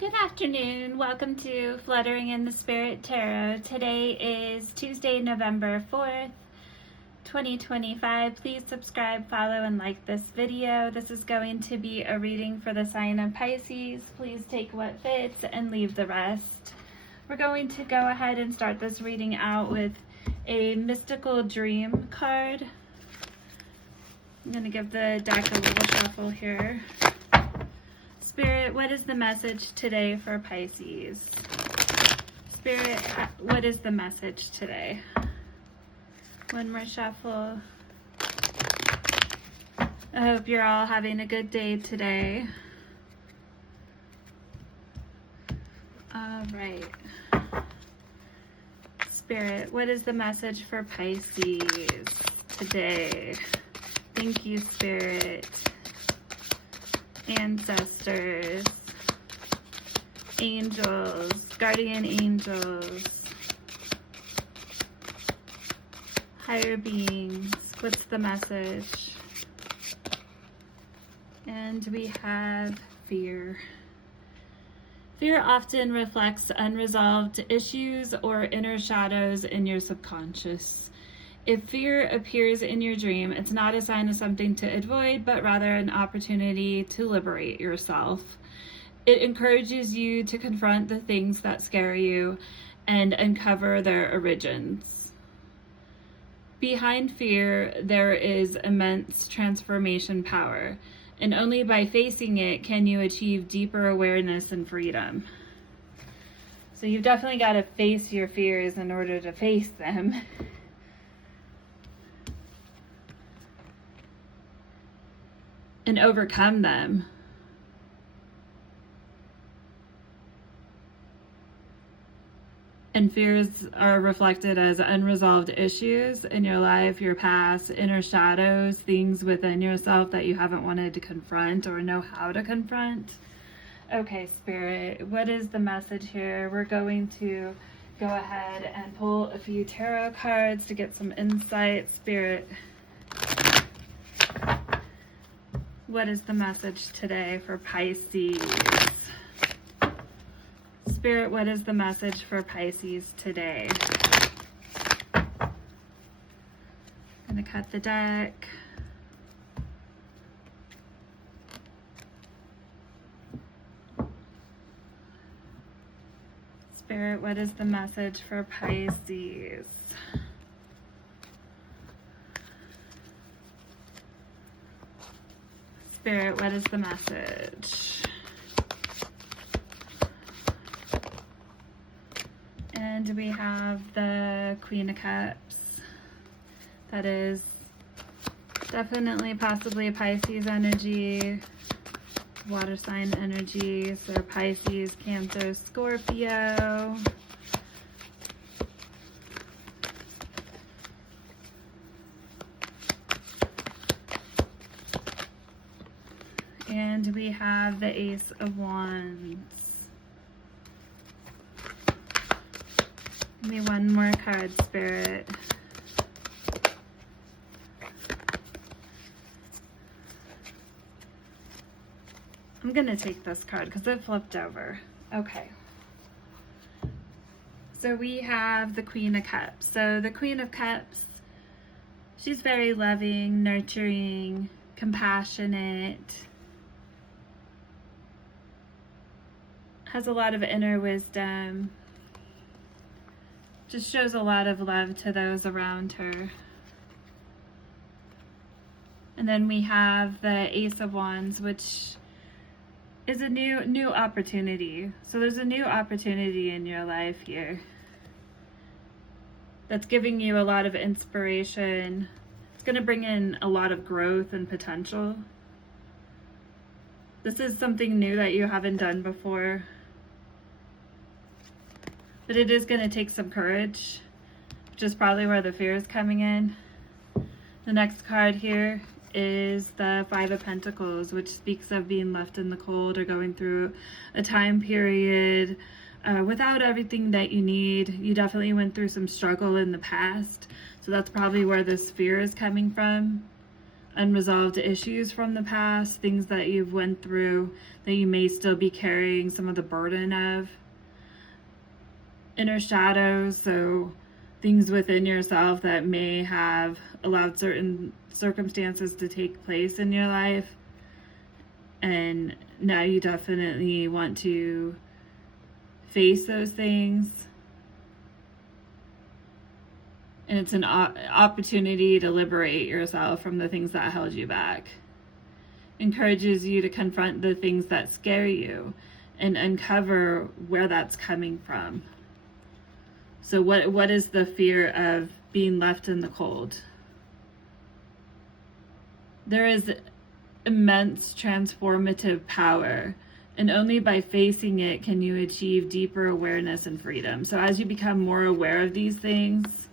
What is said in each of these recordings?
Good afternoon. Welcome to Fluttering in the Spirit Tarot. Today is Tuesday, November 4th, 2025. Please subscribe, follow, and like this video. This is going to be a reading for the sign of Pisces. Please take what fits and leave the rest. We're going to go ahead and start this reading out with a mystical dream card. I'm going to give the deck a little shuffle here. Spirit, what is the message today for Pisces? Spirit, what is the message today? One more shuffle. I hope you're all having a good day today. All right. Spirit, what is the message for Pisces today? Thank you, Spirit. Ancestors, angels, guardian angels, higher beings. What's the message? And we have fear. Fear often reflects unresolved issues or inner shadows in your subconscious. If fear appears in your dream, it's not a sign of something to avoid, but rather an opportunity to liberate yourself. It encourages you to confront the things that scare you and uncover their origins. Behind fear, there is immense transformation power, and only by facing it can you achieve deeper awareness and freedom. So you've definitely got to face your fears in order to face them. And overcome them. And fears are reflected as unresolved issues in your life, your past, inner shadows, things within yourself that you haven't wanted to confront or know how to confront. Okay, Spirit, what is the message here? We're going to go ahead and pull a few tarot cards to get some insight. Spirit, what is the message today for Pisces? Spirit, what is the message for Pisces today? I'm going to cut the deck. Spirit, what is the message for Pisces? Spirit, what is the message? And we have the Queen of Cups. That is definitely possibly a Pisces energy, water sign energy. So Pisces, Cancer, Scorpio. And we have the Ace of Wands. Give me one more card, Spirit. I'm going to take this card because it flipped over. Okay. So we have the Queen of Cups. So the Queen of Cups, she's very loving, nurturing, compassionate. Has a lot of inner wisdom, just shows a lot of love to those around her. And then we have the Ace of Wands, which is a new opportunity. So there's a new opportunity in your life here that's giving you a lot of inspiration. It's going to bring in a lot of growth and potential. This is something new that you haven't done before. But it is going to take some courage, which is probably where the fear is coming in. The next card here is the Five of Pentacles, which speaks of being left in the cold or going through a time period without everything that you need. You definitely went through some struggle in the past, so that's probably where this fear is coming from. unresolved issues from the past, things that you've went through that you may still be carrying some of the burden of. Inner shadows, so things within yourself that may have allowed certain circumstances to take place in your life, and now you definitely want to face those things. And it's an opportunity to liberate yourself from the things that held you back. Encourages you to confront the things that scare you and uncover where that's coming from. So what is the fear of being left in the cold? There is immense transformative power, and only by facing it can you achieve deeper awareness and freedom. So as you become more aware of these things,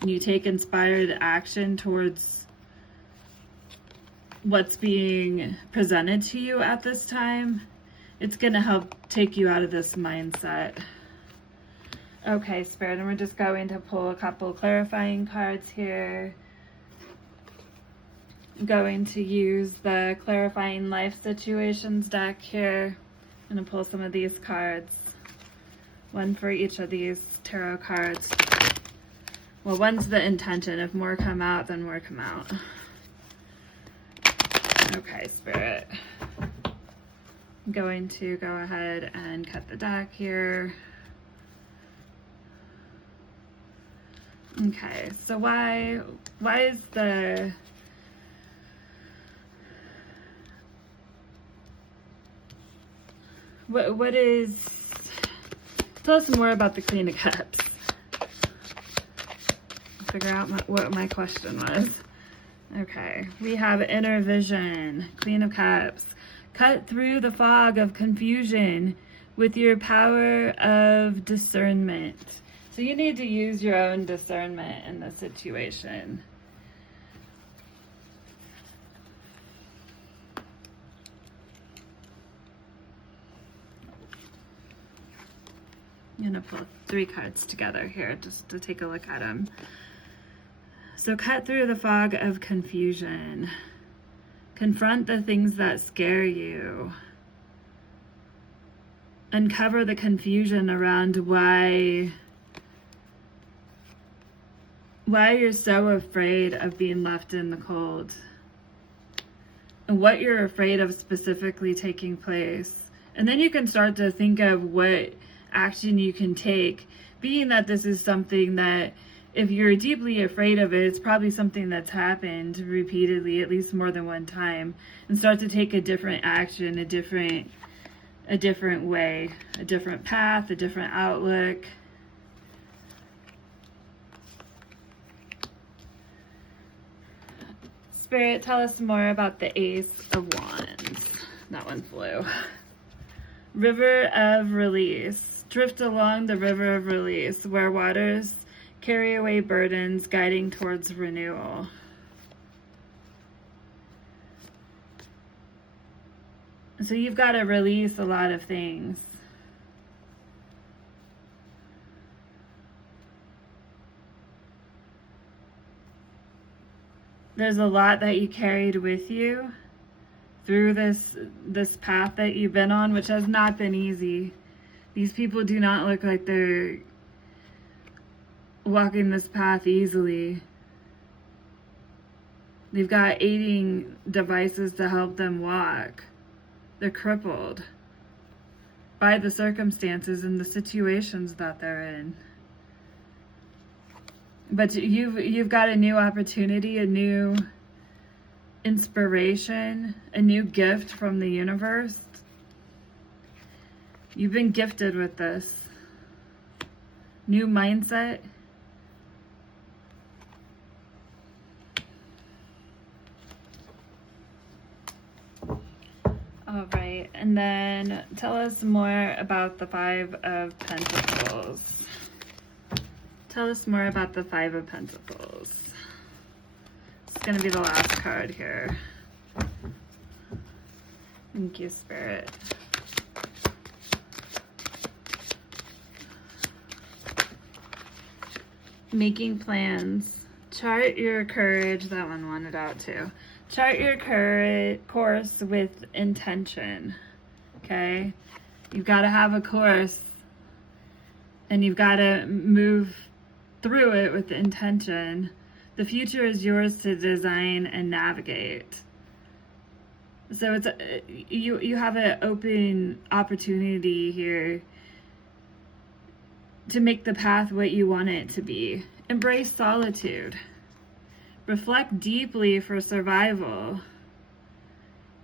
and you take inspired action towards what's being presented to you at this time, it's going to help take you out of this mindset. Okay, Spirit, and we're just going to pull a couple clarifying cards here. I'm going to use the Clarifying Life Situations deck here. I'm going to pull some of these cards. One for each of these tarot cards. Well, one's the intention. If more come out, then more come out. Okay, Spirit. I'm going to go ahead and cut the deck here. Okay, so why is the what is, tell us more about the Queen of Cups. Figure out what my question was. Okay, we have inner vision, Queen of Cups. Cut through the fog of confusion with your power of discernment. So you need to use your own discernment in the situation. I'm going to pull 3 cards together here just to take a look at them. So cut through the fog of confusion. Confront the things that scare you. Uncover the confusion around why you're so afraid of being left in the cold. And what you're afraid of specifically taking place. And then you can start to think of what action you can take, being that this is something that, if you're deeply afraid of it, it's probably something that's happened repeatedly, at least more than one time, and start to take a different action, a different way, a different path, a different outlook. Spirit, tell us more about the Ace of Wands. That one flew. River of Release. Drift along the river of release, where waters carry away burdens, guiding towards renewal. So you've got to release a lot of things. There's a lot that you carried with you through this path that you've been on, which has not been easy. These people do not look like they're walking this path easily. They've got aiding devices to help them walk. They're crippled by the circumstances and the situations that they're in. But you've got a new opportunity, a new inspiration, a new gift from the universe. You've been gifted with this new mindset. All right, and then tell us more about the Five of Pentacles. Tell us more about the Five of Pentacles. It's going to be the last card here. Thank you, Spirit. Making plans. Chart your courage. That one wanted out too. Chart your course with intention, okay? You've got to have a course, and you've got to move through it with intention. The future is yours to design and navigate. So it's you have an open opportunity here to make the path what you want it to be. Embrace solitude. Reflect deeply for survival.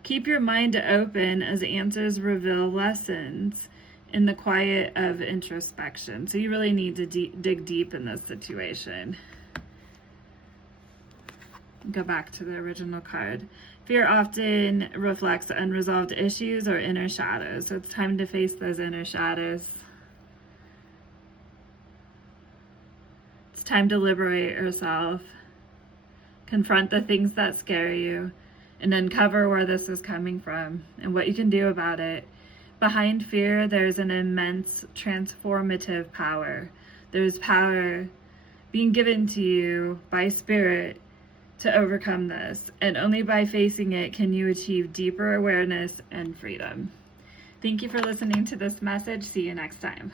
Keep your mind open as answers reveal lessons in the quiet of introspection. So you really need to dig deep in this situation. Go back to the original card. Fear often reflects unresolved issues or inner shadows. So it's time to face those inner shadows. It's time to liberate yourself. Confront the things that scare you and uncover where this is coming from and what you can do about it. Behind fear, there's an immense transformative power. There's power being given to you by Spirit to overcome this, and only by facing it can you achieve deeper awareness and freedom. Thank you for listening to this message. See you next time.